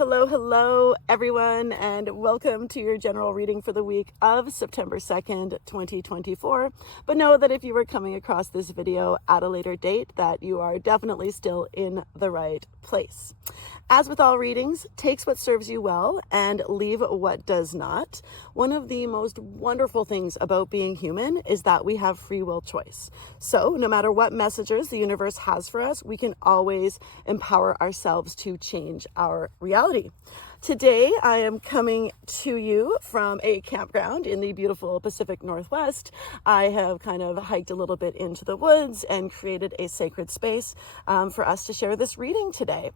Hello, everyone, and welcome to your general reading for the week of September 2nd, 2024. But know that if you were coming across this video at a later date, that you are definitely still in the right place. As with all readings, take what serves you well and leave what does not. One of the most wonderful things about being human is that we have free will choice. So no matter what messages the universe has for us, we can always empower ourselves to change our reality. Today, I am coming to you from a campground in the beautiful Pacific Northwest. I have kind of hiked a little bit into the woods and created a sacred space for us to share this reading today.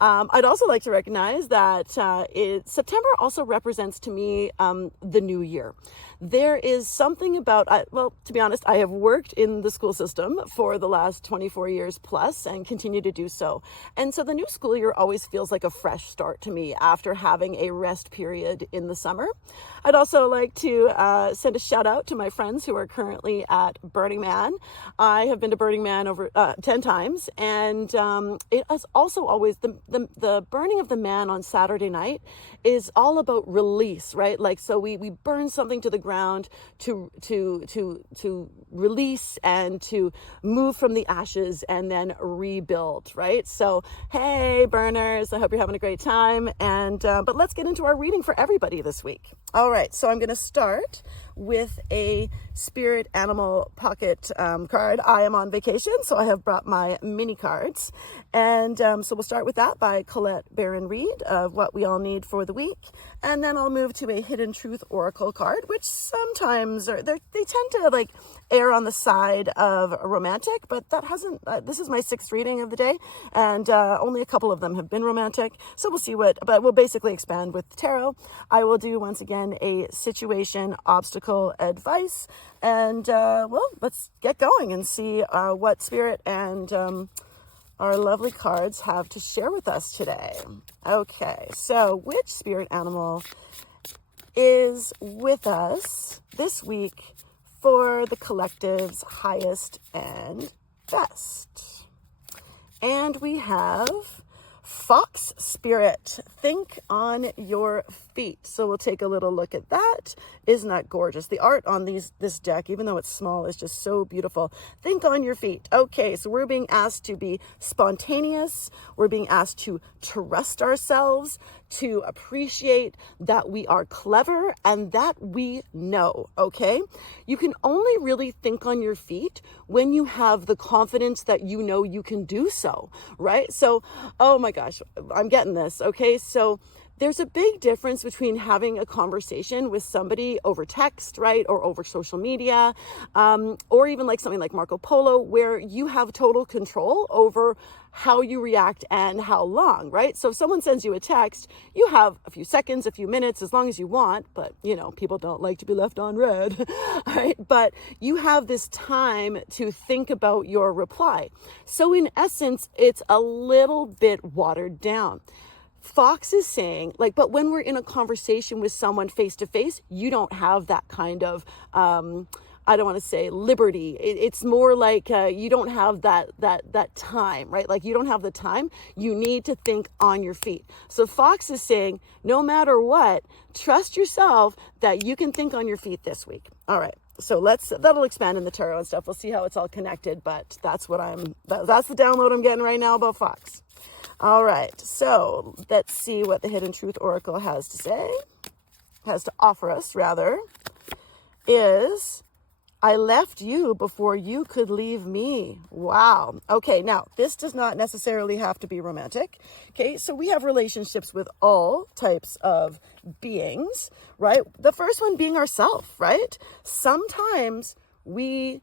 I'd also like to recognize that September also represents to me the new year. There is something about, to be honest, I have worked in the school system for the last 24 years plus and continue to do so. And so the new school year always feels like a fresh start to me after having a rest period in the summer. I'd also like to send a shout out to my friends who are currently at Burning Man. I have been to Burning Man over 10 times, and it is also always the burning of the man on Saturday night is all about release, right? Like, so we burn something to the ground to release and to move from the ashes and then rebuild, right? So, hey, burners, I hope you're having a great time. And but let's get into our reading for everybody this week. All right, so I'm going to start with a spirit animal pocket card. I am on vacation, so I have brought my mini cards. And so we'll start with that by Colette Baron Reed of What We All Need for the Week. And then I'll move to a Hidden Truth Oracle card, which sometimes they tend to like err on the side of romantic, but that hasn't, this is my sixth reading of the day, and only a couple of them have been romantic. So we'll see but we'll basically expand with tarot. I will do once again a situation obstacle advice, and let's get going and see what spirit and our lovely cards have to share with us today. Okay, so which spirit animal is with us this week for the collective's highest and best? And we have Fox Spirit, think on your feet. So we'll take a little look at that. Isn't that gorgeous? The art on this deck, even though it's small, is just so beautiful. Think on your feet. Okay, so we're being asked to be spontaneous. We're being asked to trust ourselves, to appreciate that we are clever and that we know, okay? You can only really think on your feet when you have the confidence that you know you can do so, right? So, oh my gosh, I'm getting this, okay? So there's a big difference between having a conversation with somebody over text, right? Or over social media, or even like something like Marco Polo, where you have total control over how you react and how long, right? So if someone sends you a text, you have a few seconds, a few minutes, as long as you want, but you know, people don't like to be left on red, right? But you have this time to think about your reply. So in essence, it's a little bit watered down. Fox is saying, like, but when we're in a conversation with someone face to face, you don't have that kind of, I don't want to say liberty. It's more like you don't have that time, right? Like you don't have the time. You need to think on your feet. So Fox is saying, no matter what, trust yourself that you can think on your feet this week. All right. So that'll expand in the tarot and stuff. We'll see how it's all connected, but that's the download I'm getting right now about Fox. All right, so let's see what the Hidden Truth Oracle has to offer us, rather, is I left you before you could leave me. Wow. Okay, now, this does not necessarily have to be romantic. Okay, so we have relationships with all types of beings, right? The first one being ourselves, right? Sometimes we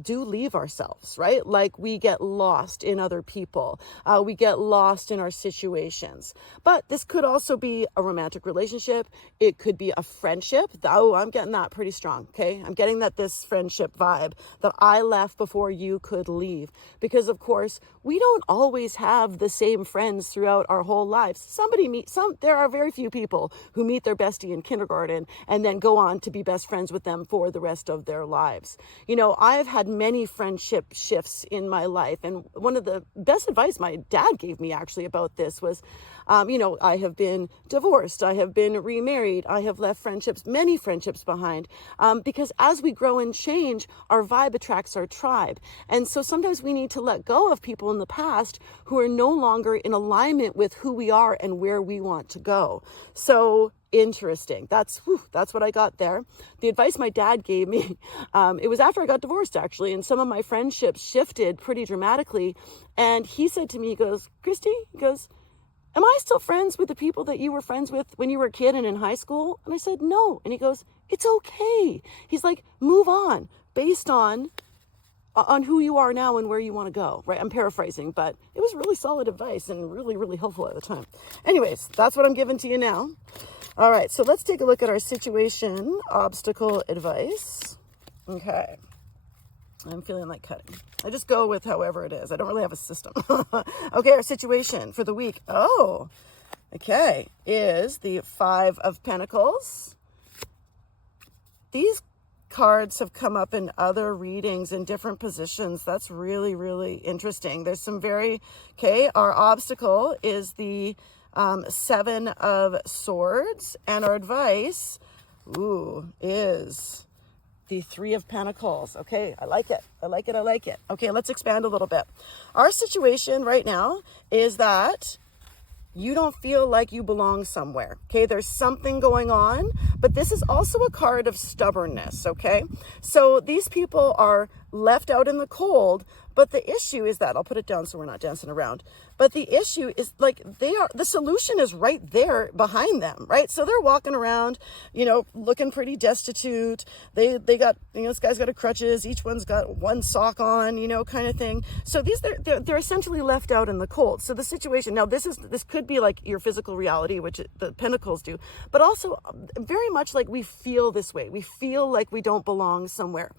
do leave ourselves, right? Like we get lost in other people. We get lost in our situations. But this could also be a romantic relationship. It could be a friendship. Oh, I'm getting that pretty strong, okay? I'm getting this friendship vibe that I left before you could leave. Because of course, we don't always have the same friends throughout our whole lives. There are very few people who meet their bestie in kindergarten and then go on to be best friends with them for the rest of their lives. You know, I've had many friendship shifts in my life. And one of the best advice my dad gave me actually about this was, I have been divorced. I have been remarried. I have left friendships, many friendships behind, because as we grow and change, our vibe attracts our tribe. And so sometimes we need to let go of people in the past who are no longer in alignment with who we are and where we want to go. So interesting. That's what I got there. The advice my dad gave me, it was after I got divorced, actually, and some of my friendships shifted pretty dramatically. And he said to me, he goes, Christy, he goes, am I still friends with the people that you were friends with when you were a kid and in high school? And I said, no. And he goes, it's okay. He's like, move on based on who you are now and where you want to go, right? I'm paraphrasing, but it was really solid advice and really, really helpful at the time. Anyways, that's what I'm giving to you now. All right, so let's take a look at our situation, obstacle advice. Okay. I'm feeling like cutting. I just go with however it is. I don't really have a system. Okay, our situation for the week. Oh, okay, is the 5 of Pentacles. These cards have come up in other readings in different positions. That's really, really interesting. There's some our obstacle is the 7 of Swords, and our advice, is the 3 of Pentacles. Okay, I like it. Okay, let's expand a little bit. Our situation right now is that you don't feel like you belong somewhere. Okay, there's something going on, but this is also a card of stubbornness. Okay, so these people are left out in the cold, but the issue is that, I'll put it down so we're not dancing around, but the issue is like the solution is right there behind them, right? So they're walking around, looking pretty destitute. They got, this guy's got a crutches, each one's got one sock on, kind of thing. So they're essentially left out in the cold. So the situation, now this could be like your physical reality, which the Pentacles do, but also very much like we feel this way. We feel like we don't belong somewhere.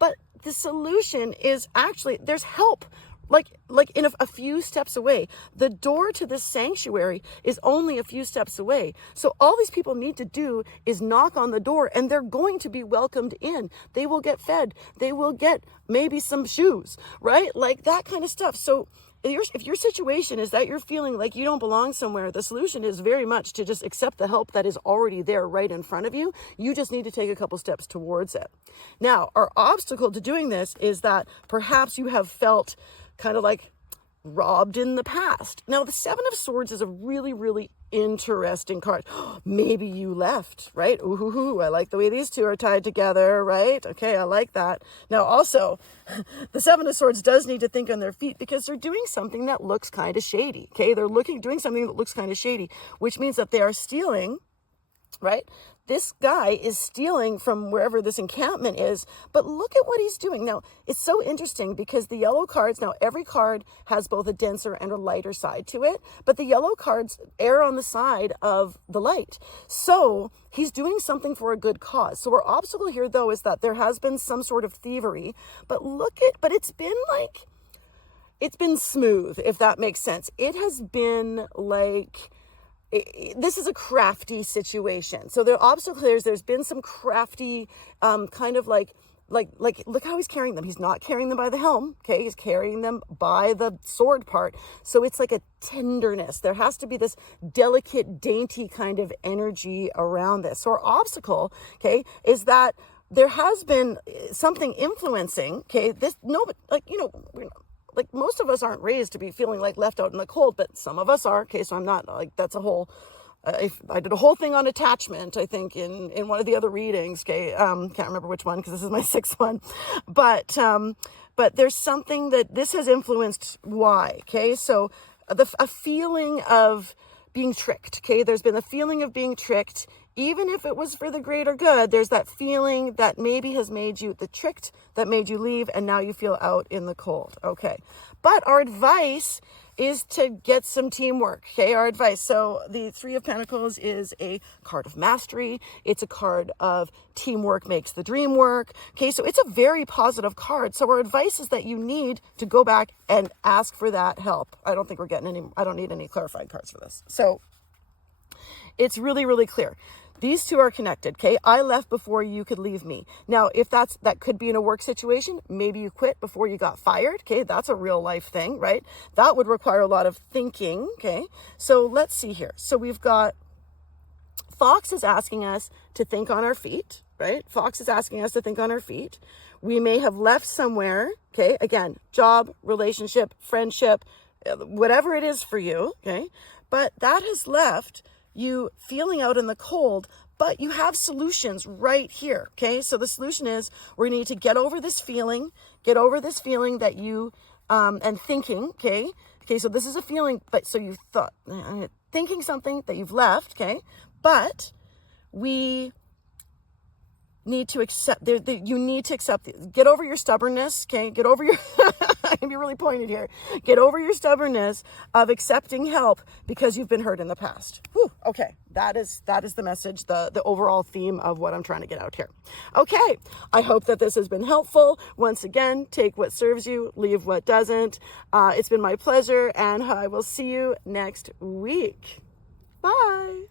But the solution is actually, there's help, like in a few steps away. The door to this sanctuary is only a few steps away. So all these people need to do is knock on the door, and they're going to be welcomed in. They will get fed. They will get maybe some shoes, right? Like that kind of stuff. So if your situation is that you're feeling like you don't belong somewhere, the solution is very much to just accept the help that is already there right in front of you. You just need to take a couple steps towards it. Now, our obstacle to doing this is that perhaps you have felt kind of like robbed in the past. Now, the 7 of Swords is a really, really interesting card. Maybe you left, right? Ooh, I like the way these two are tied together, right? Okay, I like that. Now, also, the 7 of Swords does need to think on their feet because they're doing something that looks kind of shady, okay? They're doing something that looks kind of shady, which means that they are stealing, right? This guy is stealing from wherever this encampment is, but look at what he's doing. Now, it's so interesting because the yellow cards, now every card has both a denser and a lighter side to it, but the yellow cards err on the side of the light. So he's doing something for a good cause. So our obstacle here, though, is that there has been some sort of thievery, but it's been smooth, if that makes sense. It has been like, this is a crafty situation. So the obstacle here is there's been some crafty kind of like look how he's carrying them. He's not carrying them by the helm, okay? He's carrying them by the sword part. So it's like a tenderness. There has to be this delicate, dainty kind of energy around this. So our obstacle, okay, is that there has been something influencing, okay? Like most of us aren't raised to be feeling like left out in the cold, but some of us are. Okay, so I'm not like, that's a whole, I did a whole thing on attachment, I think in one of the other readings. Okay, can't remember which one because this is my 6th one, but there's something that this has influenced. Why? Okay, so a feeling of being tricked. Okay, there's been a feeling of being tricked. Even if it was for the greater good, there's that feeling that maybe has made you tricked, that made you leave, and now you feel out in the cold. Okay. But our advice is to get some teamwork. Okay, our advice. So the 3 of Pentacles is a card of mastery. It's a card of teamwork makes the dream work. Okay, so it's a very positive card. So our advice is that you need to go back and ask for that help. I don't need any clarifying cards for this. So it's really, really clear. These two are connected, okay? I left before you could leave me. Now, if that could be in a work situation, maybe you quit before you got fired, okay? That's a real life thing, right? That would require a lot of thinking, okay? So let's see here. So we've got Fox is asking us to think on our feet, right? Fox is asking us to think on our feet. We may have left somewhere, okay? Again, job, relationship, friendship, whatever it is for you, okay? But that has left you feeling out in the cold, but you have solutions right here, okay? So the solution is we need to get over this feeling that you, and thinking, okay? Okay, so this is a feeling, but so you thought, thinking something that you've left, okay? But we need to accept, you need to accept, get over your stubbornness, okay? Get over your, I can be really pointed here. Get over your stubbornness of accepting help because you've been hurt in the past. Whew, okay, that is the message, the overall theme of what I'm trying to get out here. Okay, I hope that this has been helpful. Once again, take what serves you, leave what doesn't. It's been my pleasure, and I will see you next week. Bye.